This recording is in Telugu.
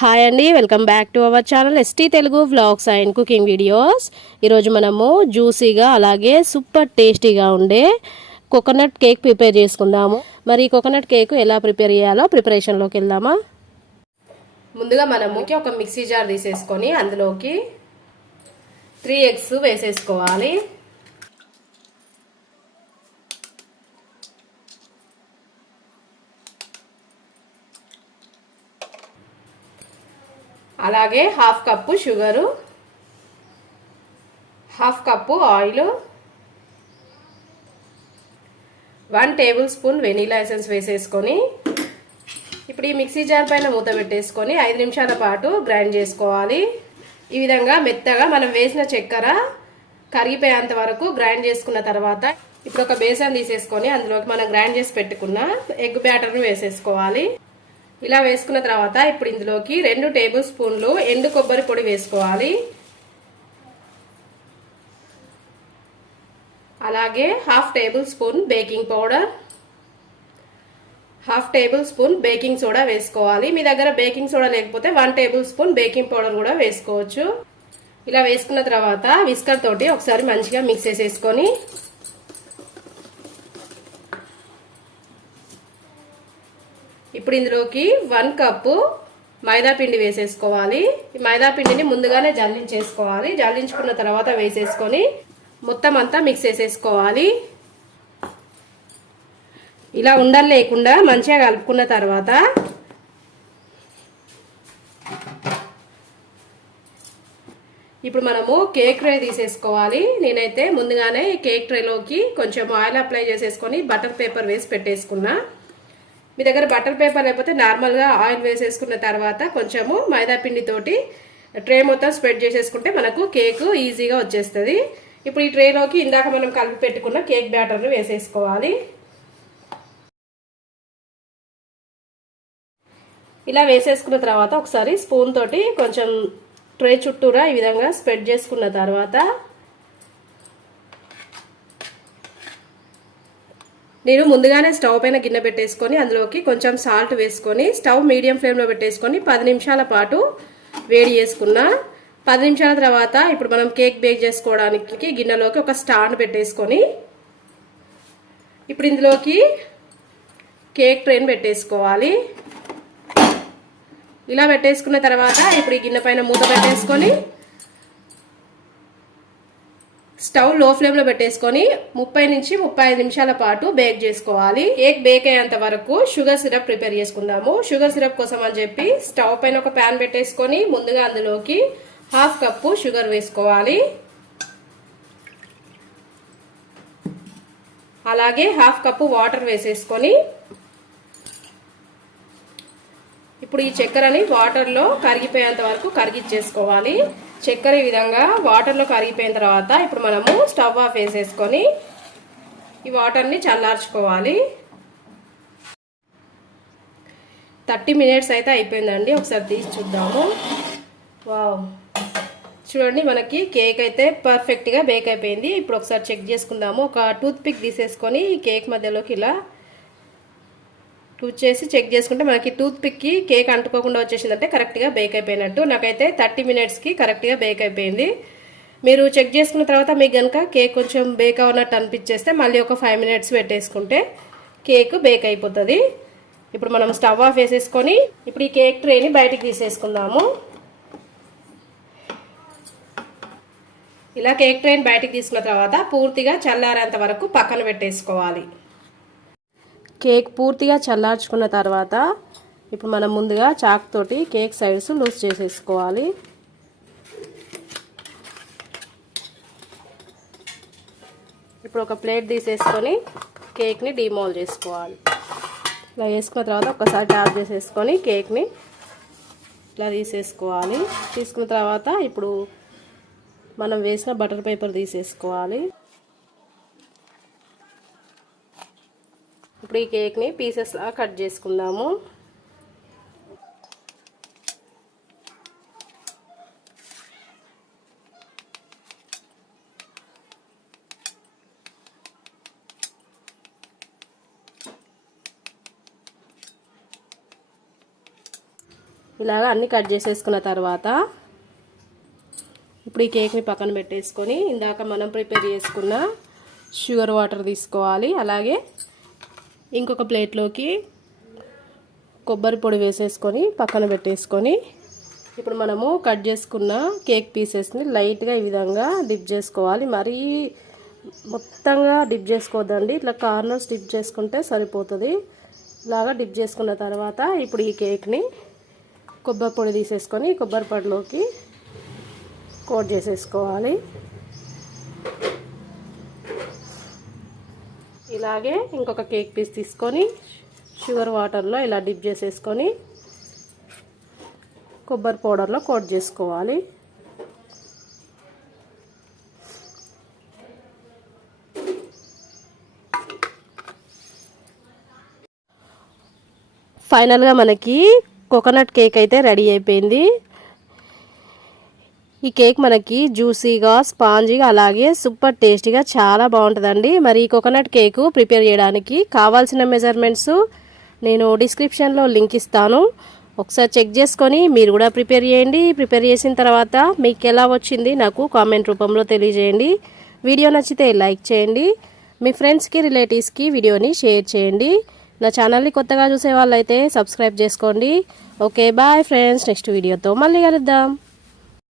హాయ్ అండి welcome back to our channel ST Telugu vlogs and cooking videos ఈరోజు మనము జ్యూసీగా అలాగే సూపర్ టేస్టీగా ఉండే కోకోనట్ కేక్ ప్రిపేర్ చేసుకుందాము. మరి ఈ కోకోనట్ కేక్ ఎలా ప్రిపేర్ చేయాలో ప్రిపరేషన్లోకి వెళ్దామా? ముందుగా మనము ఒక మిక్సీ జార్ తీసేసుకొని అందులోకి త్రీ ఎగ్స్ వేసేసుకోవాలి. అలాగే half cup sugar half cup oil one tablespoon vanilla essence వేసేసుకొని ఇప్పుడు ఈ మిక్సీ జార్ పైన మూత పెట్టేసుకొని ఐదు నిమిషాల పాటు గ్రైండ్ చేసుకోవాలి. ఈ విధంగా మెత్తగా మనం వేసిన చక్కెర కరిగిపోయేంత వరకు గ్రైండ్ చేసుకున్న తర్వాత ఇప్పుడు ఒక బేసన్ తీసేసుకొని అందులోకి మనం గ్రైండ్ చేసి పెట్టుకున్న ఎగ్ బ్యాటర్ను వేసేసుకోవాలి. ఇలా వేసుకున్న తర్వాత ఇప్పుడు ఇందులోకి రెండు టేబుల్ స్పూన్లు ఎండు కొబ్బరి పొడి వేసుకోవాలి. అలాగే half tablespoon baking powder. Half tablespoon baking soda వేసుకోవాలి. మీ దగ్గర బేకింగ్ సోడా లేకపోతే one tablespoon baking powder కూడా వేసుకోవచ్చు. ఇలా వేసుకున్న తర్వాత విస్కర్ తోటి ఒకసారి మంచిగా మిక్స్ చేసేసుకొని ఇప్పుడు ఇందులోకి వన్ కప్పు మైదాపిండి వేసేసుకోవాలి. ఈ మైదాపిండిని ముందుగానే జల్లించేసుకోవాలి. జల్లించుకున్న తర్వాత వేసేసుకొని మొత్తం అంతా మిక్స్ చేసేసుకోవాలి. ఇలా ఉండలు లేకుండా మంచిగా కలుపుకున్న తర్వాత ఇప్పుడు మనము కేక్ ట్రే తీసేసుకోవాలి. నేనైతే ముందుగానే కేక్ ట్రేలోకి కొంచెం ఆయిల్ అప్లై చేసేసుకొని బటర్ పేపర్ వేసి పెట్టేసుకున్నా. మీ దగ్గర బటర్ పేపర్ లేకపోతే నార్మల్గా ఆయిల్ వేసేసుకున్న తర్వాత కొంచెము మైదాపిండితోటి ట్రే మొత్తం స్ప్రెడ్ చేసేసుకుంటే మనకు కేక్ ఈజీగా వచ్చేస్తుంది. ఇప్పుడు ఈ ట్రేలోకి ఇందాక మనం కలిపి పెట్టుకున్న కేక్ బ్యాటర్ను వేసేసుకోవాలి. ఇలా వేసేసుకున్న తర్వాత ఒకసారి స్పూన్ తోటి కొంచెం ట్రే చుట్టూరా ఈ విధంగా స్ప్రెడ్ చేసుకున్న తర్వాత నేను ముందుగానే స్టవ్ పైన గిన్నె పెట్టేసుకొని అందులోకి కొంచెం సాల్ట్ వేసుకొని స్టవ్ మీడియం ఫ్లేమ్లో పెట్టేసుకొని పది నిమిషాల పాటు వేడి చేసుకున్నా. పది నిమిషాల తర్వాత ఇప్పుడు మనం కేక్ బేక్ చేసుకోవడానికి గిన్నెలోకి ఒక స్టాండ్ పెట్టేసుకొని ఇప్పుడు ఇందులోకి కేక్ ట్రైన్ పెట్టేసుకోవాలి. ఇలా పెట్టేసుకున్న తర్వాత ఇప్పుడు ఈ గిన్నె పైన మూత పెట్టేసుకొని స్టవ్లో ఫ్లేమ్లో పెట్టేసుకొని ముప్పై నుంచి ముప్పై ఐదు నిమిషాల పాటు బేక్ చేసుకోవాలి. కేక్ బేక్ అయ్యేంత వరకు షుగర్ సిరప్ ప్రిపేర్ చేసుకుందాము. షుగర్ సిరప్ కోసం అని చెప్పి స్టవ్ పైన ఒక ప్యాన్ పెట్టేసుకొని ముందుగా అందులోకి హాఫ్ కప్పు షుగర్ వేసుకోవాలి. అలాగే హాఫ్ కప్పు వాటర్ వేసేసుకొని ఇప్పుడు ఈ చక్కెరని వాటర్లో కరిగిపోయేంత వరకు కరిగిచ్చేసుకోవాలి చక్కెర ఈ విధంగా వాటర్లో కరిగిపోయిన తర్వాత ఇప్పుడు మనము స్టవ్ ఆఫ్ వేసేసుకొని ఈ వాటర్ని చల్లార్చుకోవాలి. థర్టీ మినిట్స్ అయితే అయిపోయిందండి. ఒకసారి తీసి చూద్దాము. వావ్. చూడండి మనకి కేక్ అయితే పర్ఫెక్ట్గా బేక్ అయిపోయింది. ఇప్పుడు ఒకసారి చెక్ చేసుకుందాము. ఒక టూత్ పిక్ తీసేసుకొని ఈ కేక్ మధ్యలోకి ఇలా టూత్ చేసి చెక్ చేసుకుంటే మనకి టూత్ పిక్కి కేక్ అంటుకోకుండా వచ్చేసిందంటే కరెక్ట్గా బేక్ అయిపోయినట్టు. నాకైతే థర్టీ మినిట్స్కి కరెక్ట్గా బేక్ అయిపోయింది. మీరు చెక్ చేసుకున్న తర్వాత మీకు కనుక కేక్ కొంచెం బేక్ అవునట్టు అనిపించేస్తే మళ్ళీ ఒక ఫైవ్ మినిట్స్ పెట్టేసుకుంటే కేక్ బేక్ అయిపోతుంది. ఇప్పుడు మనం స్టవ్ ఆఫ్ వేసేసుకొని ఇప్పుడు ఈ కేక్ ట్రేని బయటికి తీసేసుకుందాము. ఇలా కేక్ ట్రైన్ బయటికి తీసుకున్న తర్వాత పూర్తిగా చల్లారేంత వరకు పక్కన పెట్టేసుకోవాలి. కేక్ పూర్తిగా చల్లార్చుకున్న తర్వాత ఇప్పుడు మనం ముందుగా చాక్ తోటి కేక్ సైడ్స్ లూజ్ చేసేసుకోవాలి. ఇప్పుడు ఒక ప్లేట్ తీసేసుకొని కేక్ని డిమోల్ చేసుకోవాలి. ఇలా వేసుకున్న తర్వాత ఒకసారి ట్యాప్ చేసేసుకొని కేక్ని ఇలా తీసేసుకోవాలి. తీసుకున్న తర్వాత ఇప్పుడు మనం వేసిన బటర్ పేపర్ తీసేసుకోవాలి. ఇప్పుడు ఈ కేక్ని పీసెస్లా కట్ చేసుకుందాము. ఇలాగ అన్నీ కట్ చేసేసుకున్న తర్వాత ఇప్పుడు ఈ కేక్ని పక్కన పెట్టేసుకొని ఇందాక మనం ప్రిపేర్ చేసుకున్న షుగర్ వాటర్ తీసుకోవాలి. అలాగే ఇంకొక ప్లేట్లోకి కొబ్బరి పొడి వేసేసుకొని పక్కన పెట్టేసుకొని ఇప్పుడు మనము కట్ చేసుకున్న కేక్ పీసెస్ని లైట్గా ఈ విధంగా డిప్ చేసుకోవాలి. మరీ మొత్తంగా డిప్ చేసుకోవద్దండి. ఇట్లా కార్నర్స్ డిప్ చేసుకుంటే సరిపోతుంది. ఇలాగా డిప్ చేసుకున్న తర్వాత ఇప్పుడు ఈ కేక్ని కొబ్బరి పొడి తీసేసుకొని కొబ్బరి పొడిలోకి కోట్ చేసేసుకోవాలి. ఇలాగే ఇంకొక కేక్ పీస్ తీసుకొని షుగర్ వాటర్లో ఇలా డిప్ చేసేసుకొని కొబ్బరి పౌడర్లో కోట్ చేసుకోవాలి. ఫైనల్గా మనకి కోకోనట్ కేక్ అయితే రెడీ అయిపోయింది. ఈ కేక్ మనకి జ్యూసీగా స్పాంజీగా అలాగే సూపర్ టేస్టీగా చాలా బాగుంటుందండి. మరి ఈ కోకోనట్ కేకు ప్రిపేర్ చేయడానికి కావాల్సిన మెజర్మెంట్స్ నేను డిస్క్రిప్షన్లో లింక్ ఇస్తాను. ఒకసారి చెక్ చేసుకొని మీరు కూడా ప్రిపేర్ చేయండి. ప్రిపేర్ చేసిన తర్వాత మీకు ఎలా వచ్చింది నాకు కామెంట్ రూపంలో తెలియజేయండి. వీడియో నచ్చితే లైక్ చేయండి. మీ ఫ్రెండ్స్కి రిలేటివ్స్కి వీడియోని షేర్ చేయండి. నా ఛానల్ని కొత్తగా చూసే వాళ్ళైతే సబ్స్క్రైబ్ చేసుకోండి. Okay bye friends. నెక్స్ట్ వీడియోతో మళ్ళీ కలుద్దాం.